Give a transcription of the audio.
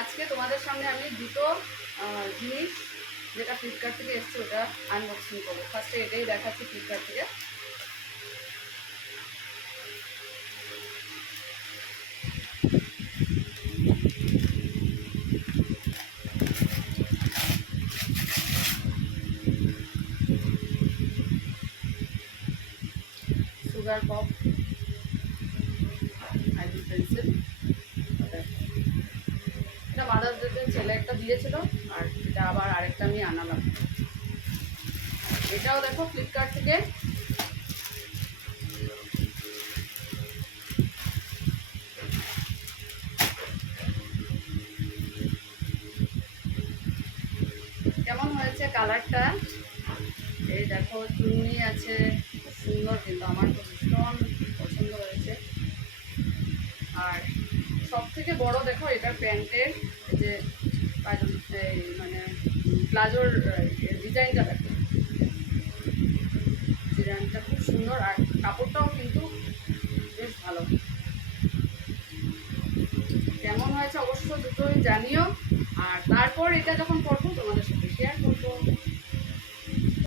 আজকে তোমাদের সামনে আমি দুটো জিনিস যেটা ফ্লিপকার্ট থেকে এসছে ওটা আনবক্সিং করবো। ফার্স্টে এটাই দেখাচ্ছি ফ্লিপকার্ট থেকে। সুগার পপ আইডি পেন্সিল, এটা মাদার্স ডেতে ছেলে একটা দিয়েছিল, আর এটা আবার আরেকটা আমি আনালাম। এটাও দেখো ফ্লিপকার্ট থেকে। কেমন হয়েছে কালারটা, এই দেখো চুন্নি আছে, খুব সুন্দর, কিন্তু আমার তো ভীষণ পছন্দ হয়েছে। আর সব থেকে বড় দেখো এটা প্যান্টের যে মানে প্লাজোর ডিজাইনটা দেখো, ডিজাইনটা খুব সুন্দর, আর কাপড়টাও কিন্তু বেশ ভালো। কেমন হয়েছে অবশ্য দুটোই জানিও, আর তারপর এটা যখন পরবো তোমাদের সাথে শেয়ার করবো।